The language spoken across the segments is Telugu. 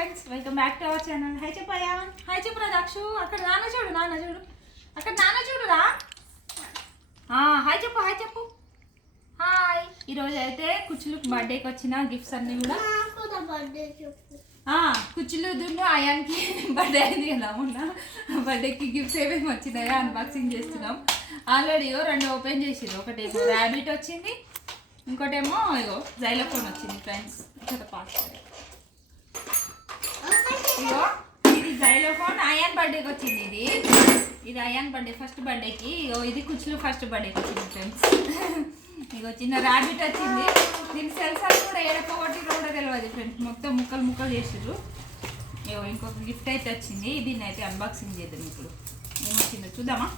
Friends, welcome back to our channel. Hi చెప్పాయా, హాయ్ చెప్పురా దాక్షు. అక్కడ నాన్న చూడు, నాన్న చూడు, అక్కడ నాన్న చూడురా. హాయ్ చెప్పు, హాయ్ చెప్పు, హాయ్. ఈరోజు అయితే కుచ్చులకు బర్త్డేకి వచ్చిన గిఫ్ట్స్ అన్నీ కూడా కుచ్చులు దున్ను అయాన్కి బర్త్డే అయింది కదా మొన్న. బర్త్డేకి గిఫ్ట్స్ ఏమేమి వచ్చినాయో అన్బాక్సింగ్ చేస్తున్నాం. ఆల్రెడీ రెండు ఓపెన్ చేసింది. ఒకటి ర్యాబిట్ వచ్చింది, ఇంకోటేమో ఇగో జైలోఫోన్ వచ్చింది ఫ్రెండ్స్. ఇగో ఇది జైలోఫోన్ అయాన్ బర్త్డేకి వచ్చింది. ఇది అయాన్ బర్త్డే ఫస్ట్ బర్త్డేకి. ఇగో ఇది కుచ్చులు ఫస్ట్ బర్త్డేకి వచ్చింది ఫ్రెండ్స్. ఇగో చిన్న ర్యాబిట్ వచ్చింది. దీని సెల్సార్ కూడా ఏడపోగొట్టి కూడా తెలియదు ఫ్రెండ్స్. మొత్తం ముక్కలు ముక్కలు చేసారు. ఇగో ఇంకొక గిఫ్ట్ అయితే వచ్చింది. దీన్ని అయితే అన్బాక్సింగ్ చేద్దాం. ఇప్పుడు ఏమొచ్చిందో చూద్దామా.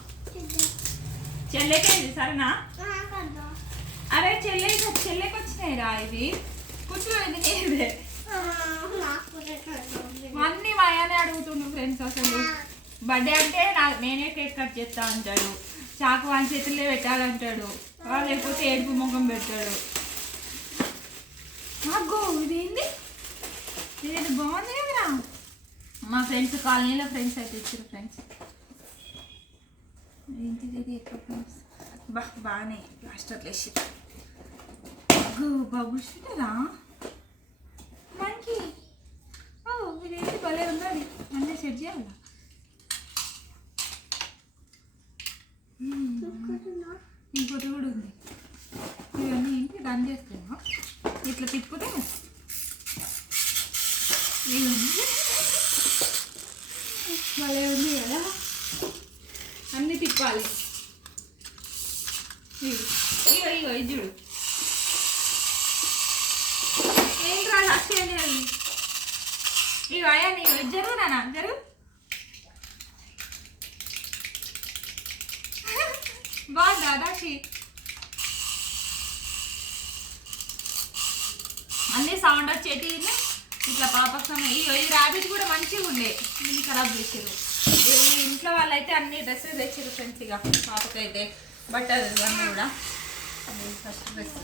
చెల్లెకే ఇది సరేనా? అరే చెల్లెకి వచ్చినాయి రా ఇవి. కూర్చో, ఇది నేదే. అన్నీ మా అయ్యనే అడుగుతుండు ఫ్రెండ్స్. అసలు బర్త్డే అంటే నేనే కేక్ కట్ చేస్తా అంటాడు, చాకు వాళ్ళ చేతుల్లో పెట్టాలంటాడు, లేకపోతే ఏడుపు ముఖం పెడతాడు. మాకు ఇదేంది, ఇదేంటి బాగుంది కదరా. మా ఫ్రెండ్స్ కాలనీలో ఫ్రెండ్స్ అయితే ఇచ్చారు ఫ్రెండ్స్. ఏంటిది ఇది ఎక్కువ ఫ్రెండ్స్. బాగానే ప్లాస్టర్లు వేసి బబుల్స్ కదా మనకి. ఇదేంటి భలే ఉన్నది, అన్నీ సెట్ చేయాలి. ఇంకోటి కూడా ఉంది. ఇవన్నీ ఏంటి రన్ చేస్తామా, ఇట్లా తిప్పుతే భలే ఉంది కదా. అన్నీ తిప్పాలి. ఇగో ఇగో ఇది చూడు. ఏంట్రా లక్ష్యం అది. ఇగో అయ్యా నీకు జరుగు నాన్న, జరుగు. బాగుందా దాక్షి? అన్నీ సౌండ్ వచ్చేటి ఇట్లా పాపం. ఇగో ఈ ర్యాబిట్ కూడా మంచిగా ఉండే, దీన్ని ఖరాబ్ చేసారు. ఇంట్లో వాళ్ళైతే అన్ని డ్రెస్సెస్ తెచ్చారు ఫ్రెండ్స్. ఇక పాపకైతే బట్టలు ఇవన్నీ కూడా. ఫస్ట్ డ్రెస్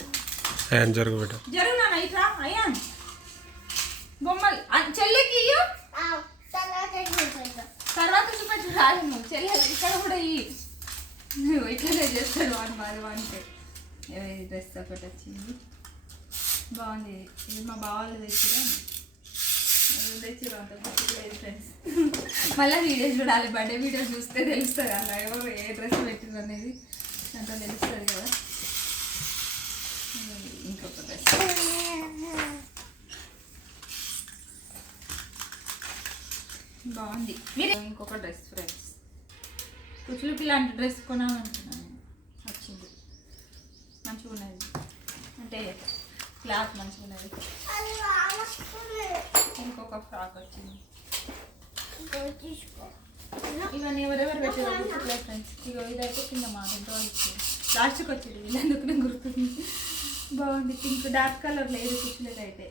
జరుగు నాన్న, ఇట్లా అయ్యాన్ బొమ్మలు చెల్లికి తర్వాత చూపెట్టు రాదు. నువ్వు చెల్లి ఇక్కడ కూడా ఇట్లనే చేస్తాడు అని మరి అంటే. డ్రెస్ ఒకటి వచ్చింది, బాగుంది. ఇది మా బావాళ్ళు తెచ్చిరా అంత లేదు ఫ్రెండ్స్. మళ్ళీ వీడియోస్ చూడాలి, బర్త్డే వీడియోస్ చూస్తే తెలుస్తుంది అలా ఎవరు ఏ డ్రెస్ పెట్టింది అనేది అంత తెలుస్తుంది కదా. ఇంకొక డ్రెస్ బాగుంది. మీరు ఇంకొక డ్రెస్ ఫ్రెండ్స్. కుచ్చులకి ఇలాంటి డ్రెస్ కొనాలనుకున్నాను, వచ్చింది. మంచిగా ఉన్నది, అంటే క్లాత్ మంచిగా ఉన్నది. ఇంకొక ఫ్రాక్ వచ్చింది. ఇవన్నీ ఎవరెవరు పెట్టారు గుర్తులేదు ఫ్రెండ్స్. ఇగో ఇదైతే కింద మా ఇంట్లో వాళ్ళు ఇచ్చింది. లాస్ట్కి వచ్చింది వీళ్ళందుకు నేను గుర్తుంది. బాగుంది, పింక్ డార్క్ కలర్ లేదు కుచ్చులేదు అయితే.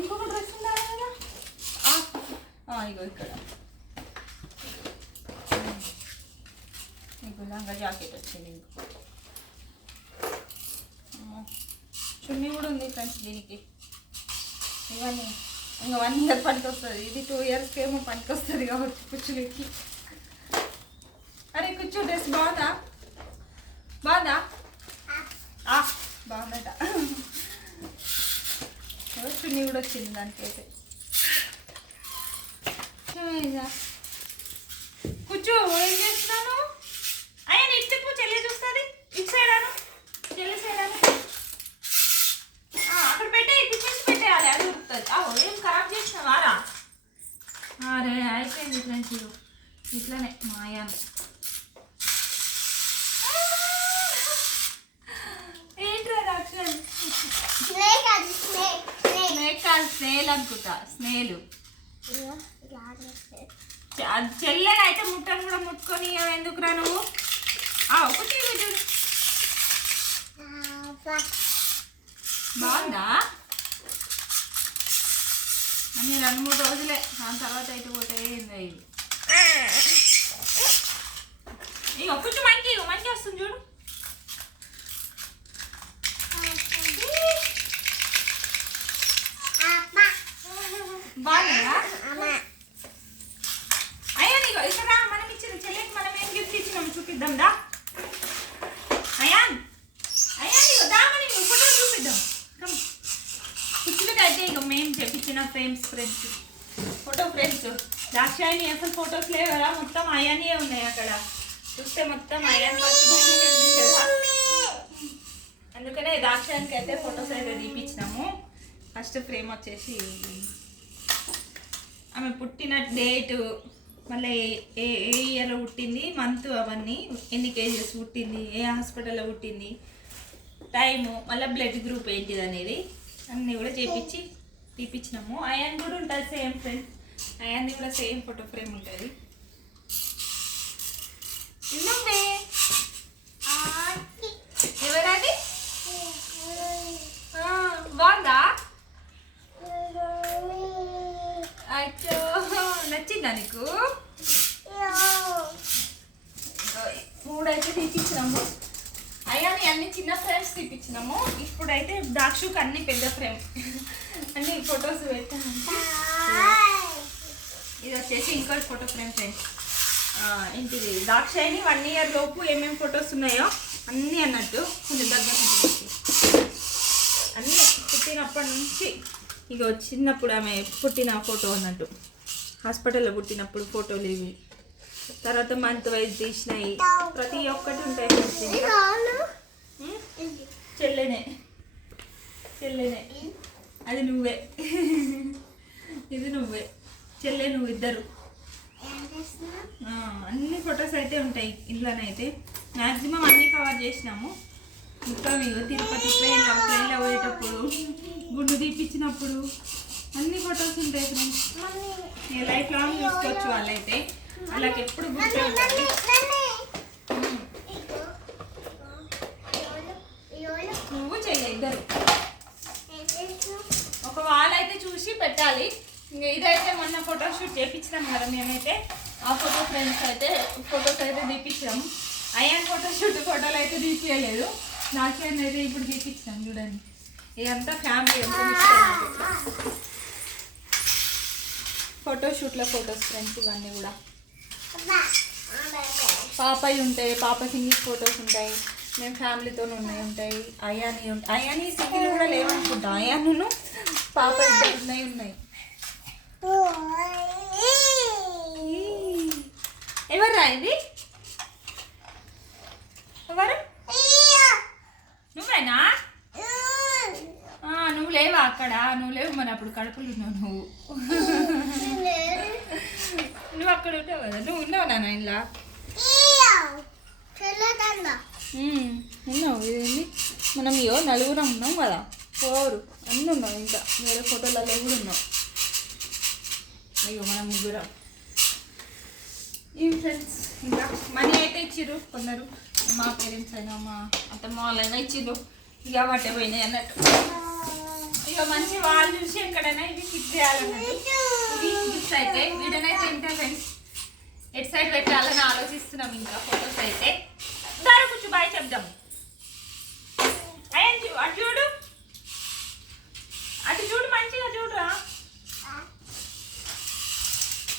ఇంకొక డ్రెస్ ఉండాలి కదా. ఇగో ఇక్కడ ఇంకో లంగా జాకెట్ వచ్చింది. చున్నీ కూడా ఉంది ఫ్రెండ్స్ దీనికి. ఇవన్నీ ఇంకా 1 ఇయర్ పనికి వస్తుంది. ఇది 2 ఇయర్స్కి ఏమో పనికి వస్తుంది కాబట్టి కుచ్చులకి. అరే కుచ్చు డ్రెస్ బాగుందా, బాగుందా? బాగుందట. చున్నీ కూడా వచ్చింది దానికైతే. కూర్చో, ఏం చేస్తున్నాను? అయ్యా నీకు చెప్పు, చెల్లి చూస్తుంది. ఇటు సైడాను, చెల్లి సైడాను. అక్కడ పెట్టే పిచ్చేసి పెట్టేయాలి, అది ఉరుకుతుంది. ఏం ఖరాబ్ చేసినావారా? అరే అయిపోయింది ఫ్రెండ్స్. ఇట్లనే మాయాను. ఏంట్రా రాక్షన్? స్నేక్ కాదు, స్నేల్ అనుకుంటా. స్నేలు. చెల్లెని అయితే ముట్టను కూడా ముట్టుకొని ఎందుకురా నువ్వు. ఒకటి బాగుందా అని 2-3 రోజులే, దాని తర్వాత అయితే పోతే ఏంది ఇది. ఇక కొంచెం మంచి వస్తుంది చూడు. బాగుందా అయాన్? ఇగో ఇక్కడ మనం ఇచ్చిన చెల్లెకి మనం ఏం గిఫ్ట్ ఇచ్చినాము చూపిద్దాం దా. అయాన్ అయాన్ ఇగో దామని ఫోటో చూపిద్దాం. కుచ్చులకైతే ఇక మేము చెప్పించిన ఫ్రేమ్స్ ఫోటో ఫ్రేమ్స్. దాక్షాయిని అసలు ఫొటోస్ లేవు కదా, మొత్తం అయానే ఉన్నాయి అక్కడ. చూస్తే మొత్తం అయాన్ ఫస్ట్ కదా, అందుకనే దాక్షాయినికి అయితే ఫొటోస్ అయితే తీపించినాము. ఫస్ట్ ఫ్రేమ్ వచ్చేసి ఆమె పుట్టిన డేటు, మళ్ళీ ఏ ఇయర్ పుట్టింది, మంత్, అవన్నీ ఎన్ని కేజెస్ పుట్టింది, ఏ హాస్పిటల్లో పుట్టింది, టైము, మళ్ళీ బ్లడ్ గ్రూప్ ఏంటిది అనేది అన్నీ కూడా చేపించి తీపించినాము. అయాన్ కూడా ఉంటుంది సేమ్ ఫ్రెండ్స్, అయాన్ది కూడా సేమ్ ఫోటో ఫ్రేమ్ ఉంటుంది. ఇన్నవే ఎవరది? బాగుందా? అచ్చో నచ్చిందా నీకు? మూడైతే తీపించినాము. అయ్యాని అన్ని చిన్న ఫ్రేమ్స్ తీపించినాము. ఇప్పుడైతే దాక్షుకి అన్ని పెద్ద ఫ్రేమ్ అన్ని ఫొటోస్ పెట్టాను. ఇది వచ్చేసి ఇంకోటి ఫోటో ఫ్రేమ్ ఫ్రెండ్స్. ఏంటిది దాక్షాయిని 1 year లోపు ఏమేమి ఫొటోస్ ఉన్నాయో అన్నీ అన్నట్టు కొంచెం దగ్గర అన్నీ పుట్టినప్పటి నుంచి ఇక చిన్నప్పుడు ఆమె పుట్టిన ఫోటో అన్నట్టు, హాస్పిటల్లో పుట్టినప్పుడు ఫోటోలు ఇవి, తర్వాత మంత్ వైజ్ తీసినాయి, ప్రతి ఒక్కటి ఉంటాయి. చెల్లెనే చెల్లెనే, అది నువ్వే, ఇది నువ్వే, చెల్లె నువ్వు, ఇద్దరు. అన్ని ఫొటోస్ అయితే ఉంటాయి ఇంట్లోనైతే. మ్యాక్సిమం అన్నీ కవర్ చేసినాము. ఇంకా మీరు తిరుపతి ట్రైన్లో పోయేటప్పుడు, గుండు తీపించినప్పుడు అన్ని ఫొటోస్ ఉంటాయి ఫ్రెండ్స్. లైఫ్ లాంగ్ చూసుకోవచ్చు వాళ్ళైతే, వాళ్ళకి ఎప్పుడు గుర్తు ఉంటుంది. నువ్వు చెయ్యి, ఇద్దరు ఒక వాళ్ళైతే చూసి పెట్టాలి. ఇంకా ఇదైతే మొన్న ఫోటోషూట్ చేయించినాం కదా మేమైతే, ఆ ఫోటోస్ అయితే తీపించాము. అయ్యాన్ ఫోటోలు అయితే తీపించలేదు, నాకేం అయితే ఇప్పుడు తీపించినాం. చూడండి ఇదంతా ఫ్యామిలీ ఫోటోషూట్లో ఫొటోస్ ఫ్రెండ్స్. ఇవన్నీ కూడా పాపవి ఉంటాయి, పాప సింగిల్ ఫొటోస్ ఉంటాయి, మేము ఫ్యామిలీతో ఉంటాయి. అయాని సింగిల్ కూడా లేవనుకుంటా, అయాను పాప ఇద్దరు ఉన్నాయి. ఎవరు రాయింది? ఎవరు? నువ్వేనా? నువ్వు లేవా అక్కడ? నువ్వు లేవు మరి, అప్పుడు కడుపులు ఉన్నావు నువ్వు అక్కడ ఉంటావు కదా, నువ్వు ఉన్నావు నాన్న ఇలా ఉన్నావు. ఇదేంటి మనం ఇయో నలుగురం ఉన్నాం కదా, 4 అన్నీ ఉన్నావు, ఇంకా వేరే ఫోటోలలో కూడా ఉన్నావు. అయ్యో మనం ముగ్గురం. ఏం ఫ్రెండ్స్, ఇంకా మనీ అయితే ఇచ్చిర్రు కొందరు, మా పేరెంట్స్ అయినా మా అత్తమ్మ వాళ్ళైనా ఇచ్చిర్రు. ఇక వాటే పోయినాయి అన్నట్టు. ఇక మంచి వాళ్ళు చూసి ఎక్కడైనా ఇవి ఫిక్స్ చేయాలన్నట్టు. ఇవి గిఫ్ట్స్ అయితే వీడనైతే ఇంత ఫ్రెండ్స్ ఎట్ సైడ్ పెట్టాలని ఆలోచిస్తున్నాం. ఇంకా ఫొటోస్ అయితే దాని కూర్చో బాయ్ చెప్దాం. అయ్యండి అటు చూడు, అటు చూడు, మంచిగా చూడురా.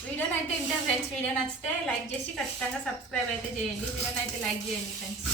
వీడియోనైతే ఇంత ఫ్రెండ్స్, వీడియో నచ్చితే లైక్ చేసి ఖచ్చితంగా సబ్స్క్రైబ్ అయితే చేయండి. వీడియోనైతే లైక్ చేయండి ఫ్రెండ్స్.